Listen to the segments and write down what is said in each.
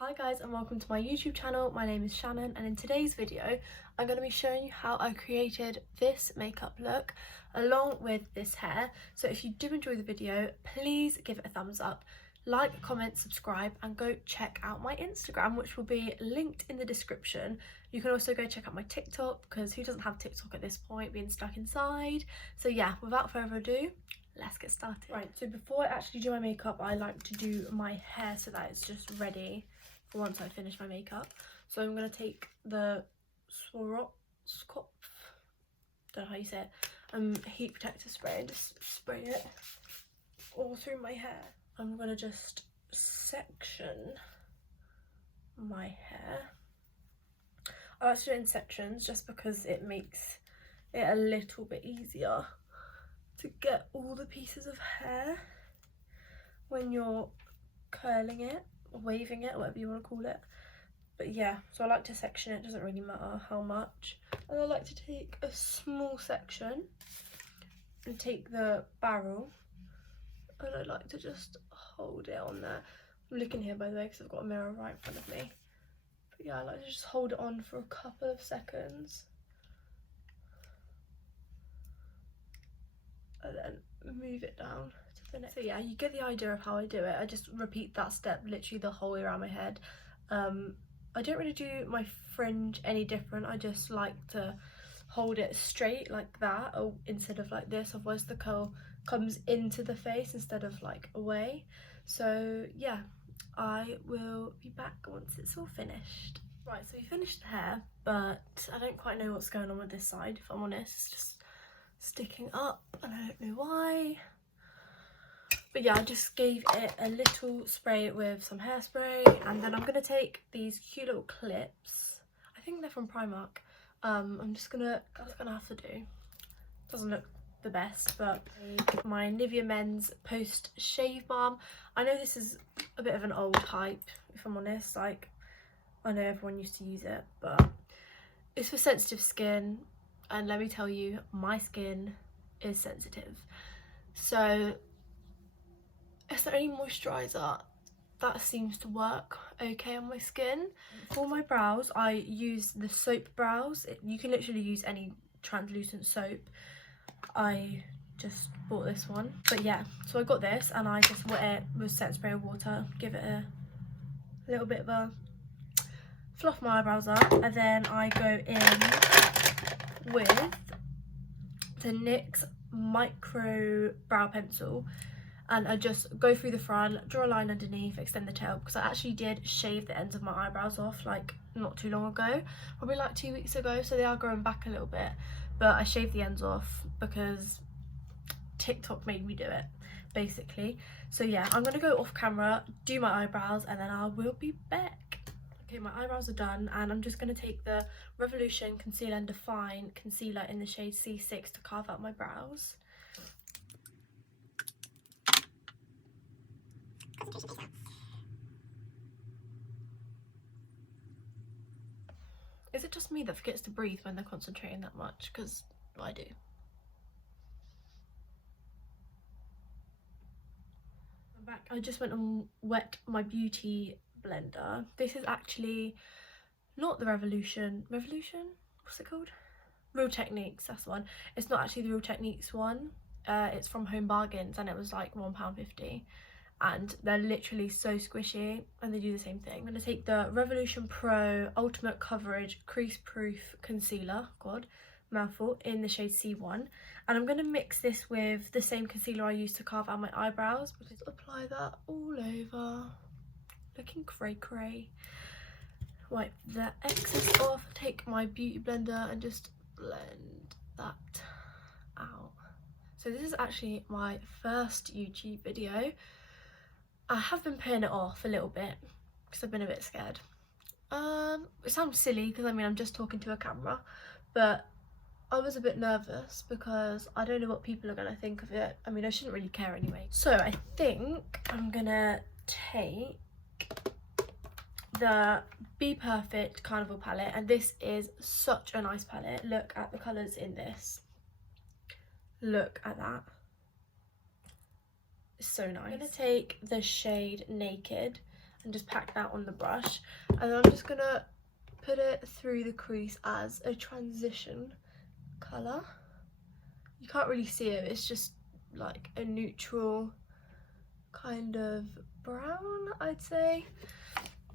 Hi guys and welcome to my YouTube channel. My name is Shannon and in today's video I'm going to be showing you how I created this makeup look along with this hair. So if you do enjoy the video, please give it a thumbs up, like, comment, subscribe and go check out my Instagram, which will be linked in the description. You can also go check out my TikTok because who doesn't have TikTok at this point, being stuck inside. So yeah, without further ado, let's get started. Right, so before I actually do my makeup, I like to do my hair so that it's just ready for once I finish my makeup. So I'm going to take the Swarovski, don't know how you say it, heat protector spray and just spray it all through my hair. I'm going to just section my hair. I like to do it in sections just because it makes it a little bit easier to get all the pieces of hair when you're curling it or waving it, whatever you want to call it. But yeah, so I like to section it, doesn't really matter how much. And I like to take a small section and take the barrel and I like to just hold it on there. I'm looking here by the way because I've got a mirror right in front of me. But yeah, I like to just hold it on for a couple of seconds and then move it down to the next. So yeah, you get the idea of how I do it. I just repeat that step literally the whole way around my head. I don't really do my fringe any different. I just like to hold it straight like that, or instead of like this, otherwise the curl comes into the face instead of like away. So yeah, I will be back once it's all finished. Right, so we finished the hair, but I don't quite know what's going on with this side, if I'm honest. It's just sticking up and I don't know why. But yeah, I just gave it a little spray with some hairspray, and then I'm going to take these cute little clips. I think they're from Primark. That's gonna have to do. Doesn't look the best, but my Nivea Men's Post Shave Balm. I know this is a bit of an old hype, if I'm honest. Like, I know everyone used to use it, but it's for sensitive skin, and let me tell you, my skin is sensitive. So it's the only moisturiser that seems to work okay on my skin. For my brows, I use the Soap Brows. You can literally use any translucent soap. I just bought this one. But yeah, so I got this and I just wet it with set spray of water, give it a little bit of a fluff my eyebrows up, and then I go in with the NYX Micro Brow Pencil. And I just go through the front, draw a line underneath, extend the tail, because I actually did shave the ends of my eyebrows off like not too long ago, probably like 2 weeks ago, so they are growing back a little bit, but I shaved the ends off because TikTok made me do it basically. So yeah, I'm gonna go off camera, do my eyebrows, and then I will be back. Okay, my eyebrows are done and I'm just gonna take the Revolution Conceal and Define concealer in the shade C6 to carve out my brows. Is it just me that forgets to breathe when they're concentrating that much? Because I do. I'm back. I just went and wet my beauty blender. This is actually not the Revolution. What's it called? Real Techniques, that's the one. It's not actually the Real Techniques one. It's from Home Bargains and it was like £1.50. And they're literally so squishy and they do the same thing. I'm going to take the Revolution Pro Ultimate Coverage Crease Proof Concealer, god, mouthful, in the shade C1. And I'm going to mix this with the same concealer I used to carve out my eyebrows. Just apply that all over, looking cray cray. Wipe the excess off, take my beauty blender and just blend that out. So this is actually my first YouTube video. I have been putting it off a little bit because I've been a bit scared. It sounds silly because I mean I'm just talking to a camera, but I was a bit nervous because I don't know what people are going to think of it. I mean, I shouldn't really care anyway. So I think I'm gonna take the bperfect Carnival palette, and this is such a nice palette. Look at the colours in this. Look at that. It's so nice. I'm going to take the shade Naked and just pack that on the brush. And then I'm just gonna put it through the crease as a transition colour. You can't really see it, it's just like a neutral kind of brown, I'd say.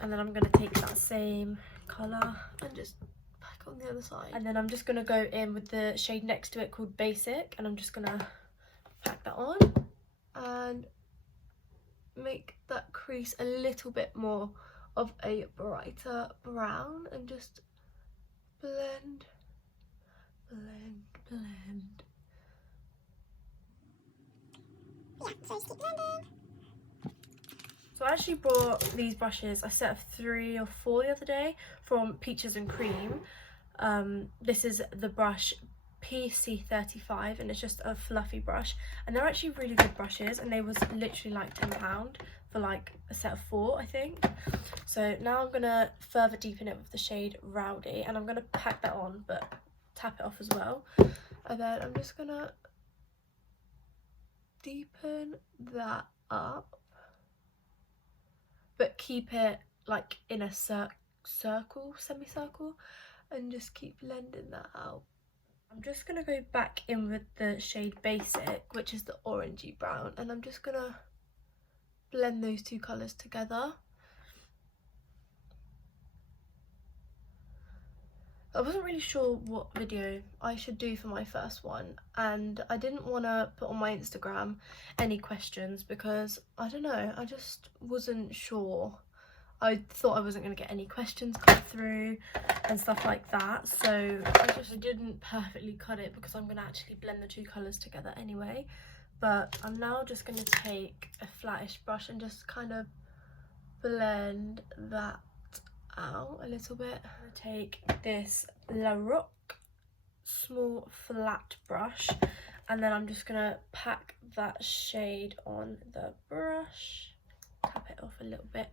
And then I'm going to take that same colour and just pack on the other side. And then I'm just going to go in with the shade next to it called Basic, and I'm just going to pack that on and make that crease a little bit more of a brighter brown, and just blend, blend, blend. Yeah, so just keep blending. So I actually bought these brushes, a set of 3 or 4 the other day from Peaches and Cream. This is the brush pixi 35, and it's just a fluffy brush, and they're actually really good brushes, and they was literally like £10 for like a set of 4, I think. So now I'm gonna further deepen it with the shade Rowdy, and I'm gonna pack that on but tap it off as well. And then I'm just gonna deepen that up, but keep it like in a circle, semicircle, and just keep blending that out. I'm just gonna go back in with the shade Basic, which is the orangey brown, and I'm just gonna blend those 2 colours together. I wasn't really sure what video I should do for my first one, and I didn't want to put on my Instagram any questions because, I don't know, I just wasn't sure. I thought I wasn't going to get any questions come through and stuff like that, so I didn't perfectly cut it because I'm going to actually blend the 2 colours together anyway. But I'm now just going to take a flattish brush and just kind of blend that out a little bit. I'm going to take this La Roque small flat brush, and then I'm just going to pack that shade on the brush, tap it off a little bit,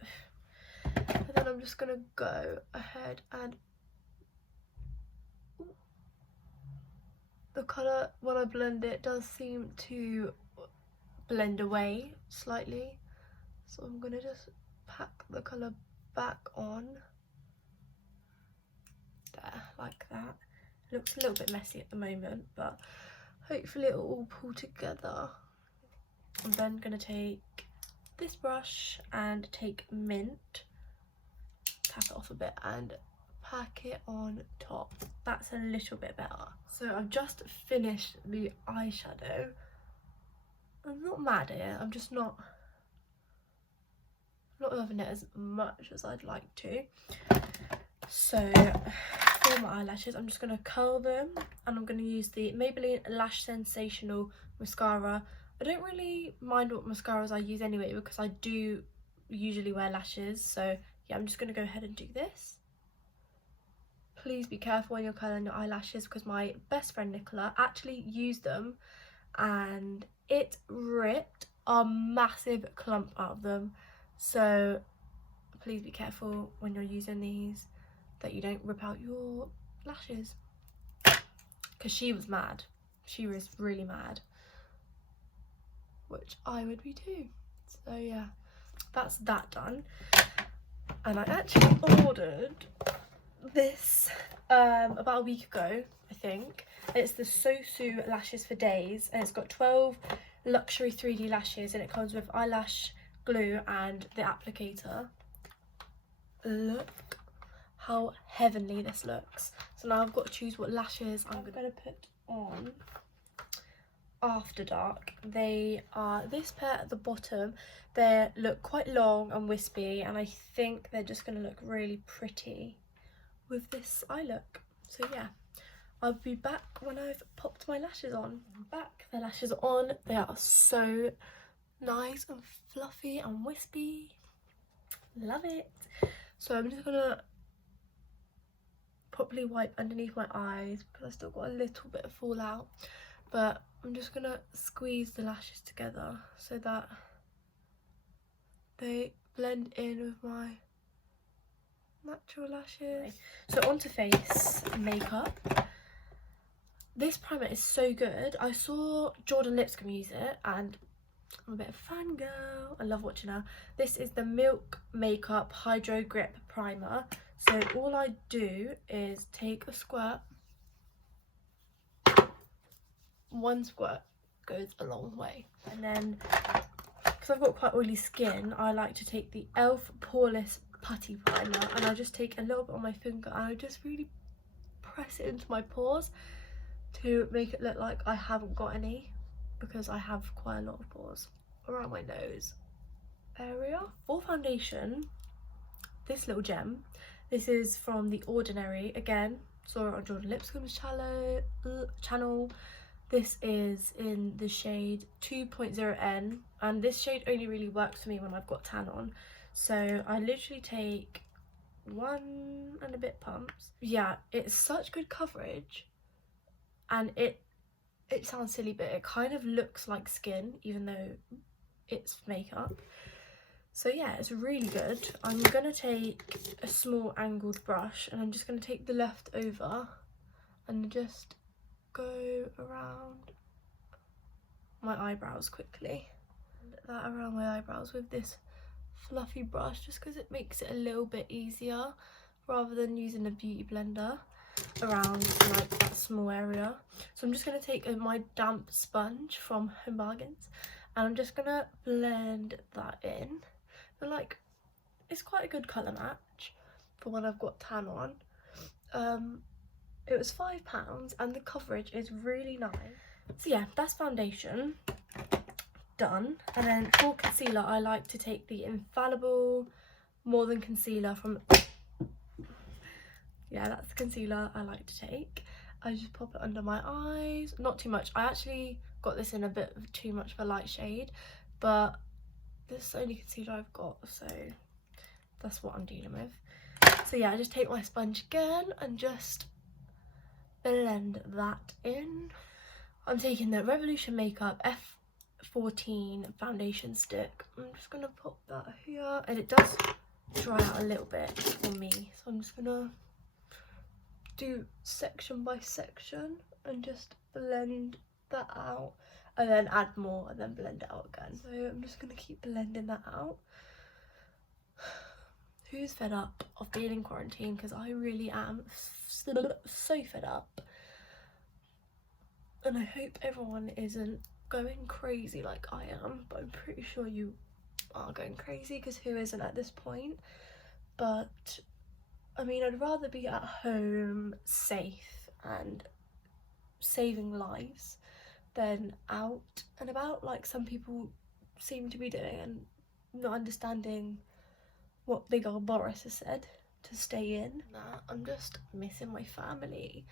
and then I'm just going to go ahead and the colour, when I blend it, does seem to blend away slightly, so I'm going to just pack the colour back on there like that. It looks a little bit messy at the moment, but hopefully it will all pull together. I'm then going to take this brush and take Mint, tap it off a bit and pack it on top. That's a little bit better. So I've just finished the eyeshadow. I'm not mad at it, I'm just not loving it as much as I'd like to. So for my eyelashes, I'm just going to curl them, and I'm going to use the Maybelline Lash Sensational mascara. I don't really mind what mascaras I use anyway because I do usually wear lashes, so yeah, I'm just going to go ahead and do this. Please be careful when you're curling your eyelashes because my best friend Nicola actually used them and it ripped a massive clump out of them. So please be careful when you're using these that you don't rip out your lashes, because she was mad. She was really mad, which I would be too. So yeah, that's that done. And I actually ordered this about a week ago, I think. It's the Sosu Lashes for Days, and it's got 12 luxury 3D lashes, and it comes with eyelash glue and the applicator. Look how heavenly this looks. So now I've got to choose what lashes I'm going to put on after dark. They are this pair at the bottom. They look quite long and wispy, and I think they're just going to look really pretty with this eye look. So yeah, I'll be back when I've popped my lashes on. I'm back, the lashes are on. They are so nice and fluffy and wispy. Love it. So I'm just gonna properly wipe underneath my eyes because I still got a little bit of fallout, but I'm just gonna squeeze the lashes together so that they blend in with my natural lashes. So onto face makeup. This primer is so good. I saw Jordan Lipscomb use it and I'm a bit of a fangirl. I love watching her. This is the Milk Makeup Hydro Grip Primer. So all I do is take a squirt. One squirt goes a long way. And then, because I've got quite oily skin, I like to take the e.l.f. Poreless Putty Primer, and I just take a little bit on my finger and I just really press it into my pores to make it look like I haven't got any, because I have quite a lot of pores around my nose area. For foundation, this little gem, this is from The Ordinary. Again, saw it on Jordan Lipscomb's channel. This is in the shade 2.0N, and this shade only really works for me when I've got tan on. So I literally take 1 and a bit pumps. Yeah, it's such good coverage, and it sounds silly, but it kind of looks like skin even though it's makeup. So yeah, it's really good. I'm gonna take a small angled brush and I'm just gonna take the leftover and just go around my eyebrows quickly. That around my eyebrows with this fluffy brush, just because it makes it a little bit easier rather than using a beauty blender around like that small area. So I'm just going to take my damp sponge from Home Bargains and I'm just going to blend that in. But like, it's quite a good colour match for when I've got tan on. It was £5 and the coverage is really nice. So yeah, that's foundation done. And then for concealer, I like to take the Infallible More Than Concealer from... Yeah, that's the concealer I like to take. I just pop it under my eyes, not too much. I actually got this in a bit of too much of a light shade, but this is the only concealer I've got, so that's what I'm dealing with. So yeah, I just take my sponge again and just blend that in. I'm taking the Revolution Makeup F14 foundation stick. I'm just gonna pop that here, and it does dry out a little bit for me, so I'm just gonna do section by section and just blend that out and then add more and then blend it out again. So I'm just gonna keep blending that out. Who's fed up of being in quarantine? Because I really am so fed up, and I hope everyone isn't going crazy like I am, but I'm pretty sure you are going crazy, because who isn't at this point? But I mean, I'd rather be at home safe and saving lives than out and about like some people seem to be doing, and not understanding what big old Boris has said to stay in. Nah, I'm just missing my family.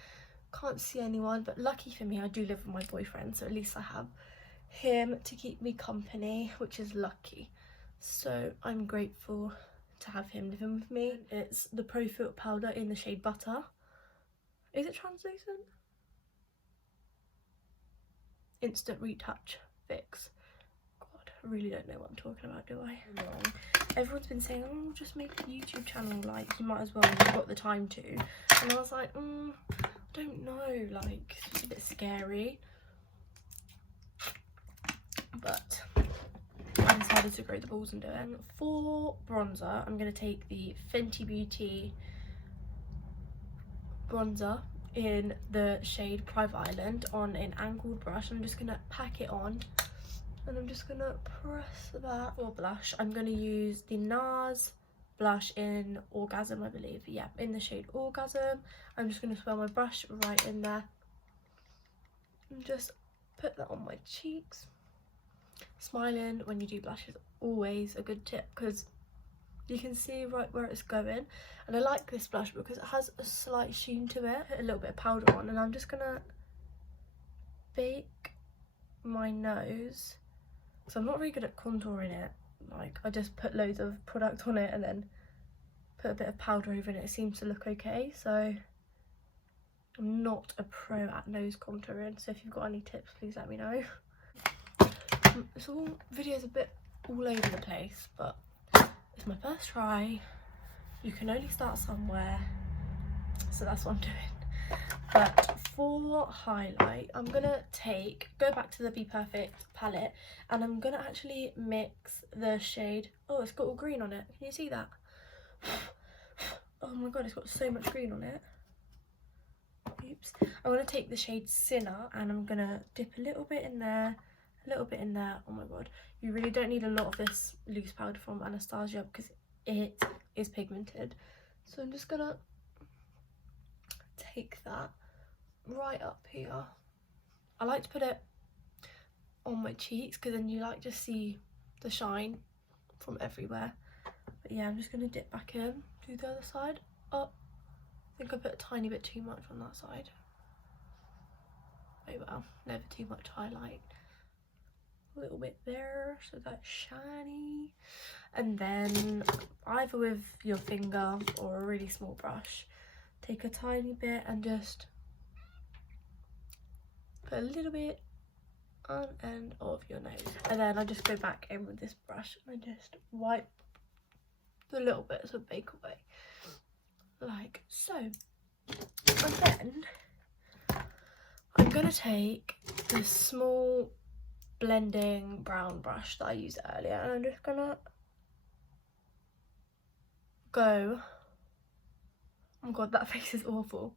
Can't see anyone, but lucky for me, I do live with my boyfriend, so at least I have him to keep me company, which is lucky. So I'm grateful to have him living with me. It's the Pro Filter powder in the shade Butter. Is it translucent? Instant Retouch Fix. God, I really don't know what I'm talking about, do I? Wrong. Everyone's been saying, oh, just make a YouTube channel, like you might as well if you've got the time to. And I was like, I don't know, like it's a bit scary. But I decided to grow the balls and do it. And for bronzer, I'm going to take the Fenty Beauty bronzer in the shade Private Island on an angled brush. I'm just going to pack it on and I'm just going to press that. For blush, I'm going to use the NARS blush in Orgasm, I believe. Yeah, in the shade Orgasm. I'm just going to swirl my brush right in there and just put that on my cheeks. Smiling when you do blush is always a good tip, because you can see right where it's going. And I like this blush because it has a slight sheen to it. Put a little bit of powder on and I'm just gonna bake my nose, so I'm not really good at contouring it. Like, I just put loads of product on it and then put a bit of powder over it. It seems to look okay, so I'm not a pro at nose contouring, so if you've got any tips, please let me know. This video's a bit all over the place, but it's my first try. You can only start somewhere, so that's what I'm doing. But for highlight, I'm gonna go back to the Be Perfect palette, and I'm gonna actually mix the shade. Oh, it's got all green on it. Can you see that? Oh my god, it's got so much green on it. Oops. I'm gonna take the shade Sinner, and I'm gonna dip a little bit in there, a little bit in there. Oh my god, you really don't need a lot of this loose powder from Anastasia because it is pigmented. So I'm just gonna take that right up here. I like to put it on my cheeks because then you like to see the shine from everywhere. But yeah, I'm just gonna dip back in, do the other side up. I think I put a tiny bit too much on that side. Oh well, never too much highlight. A little bit there so that's shiny. And then either with your finger or a really small brush, take a tiny bit and just put a little bit on the end of your nose. And then I just go back in with this brush and I just wipe the little bits of makeup away, like so. And then I'm gonna take this small blending brown brush that I used earlier, and I'm just gonna go, oh my god, that face is awful.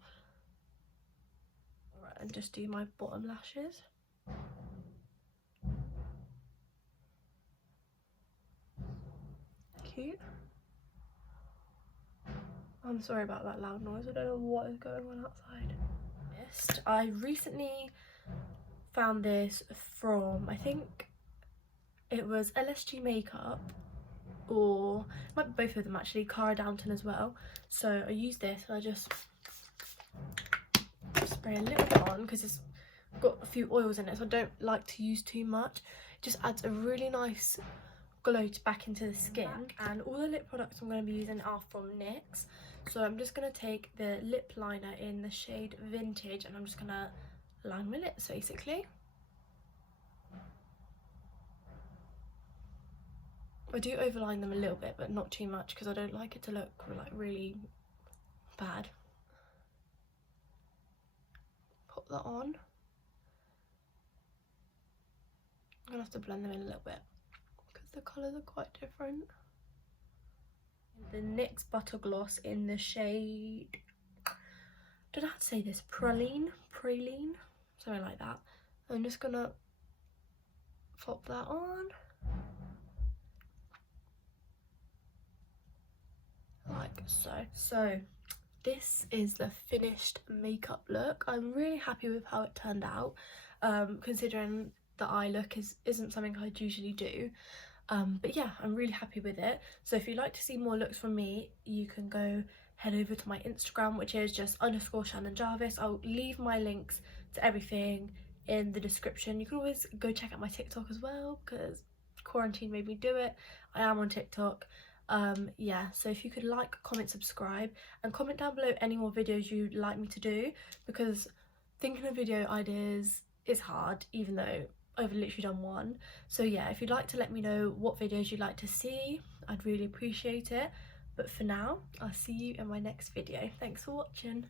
Right, and just do my bottom lashes. Cute. I'm sorry about that loud noise, I don't know what is going on outside. I recently found this from, I think it was LSG Makeup, or it might be both of them actually, Cara Downton as well. So I use this and I just spray a little bit on because it's got a few oils in it, so I don't like to use too much. It just adds a really nice glow back into the skin. And all the lip products I'm going to be using are from NYX. So I'm just going to take the lip liner in the shade Vintage and I'm just going to line my lips basically. I do overline them a little bit, but not too much because I don't like it to look like really bad. Pop that on. I'm going to have to blend them in a little bit because the colours are quite different. The NYX Butter Gloss in the shade, I don't know how to say this, praline, something like that. I'm just gonna pop that on like so. So this is the finished makeup look. I'm really happy with how it turned out, considering the eye look isn't something I'd usually do. But yeah, I'm really happy with it. So if you'd like to see more looks from me, you can go head over to my Instagram, which is just _Shannon Jarvis. I'll leave my links to everything in the description. You can always go check out my TikTok as well because quarantine made me do it. I am on TikTok. Yeah, so if you could like, comment, subscribe, and comment down below any more videos you'd like me to do, because thinking of video ideas is hard, even though I've literally done one. So yeah, if you'd like to let me know what videos you'd like to see, I'd really appreciate it. But for now, I'll see you in my next video. Thanks for watching.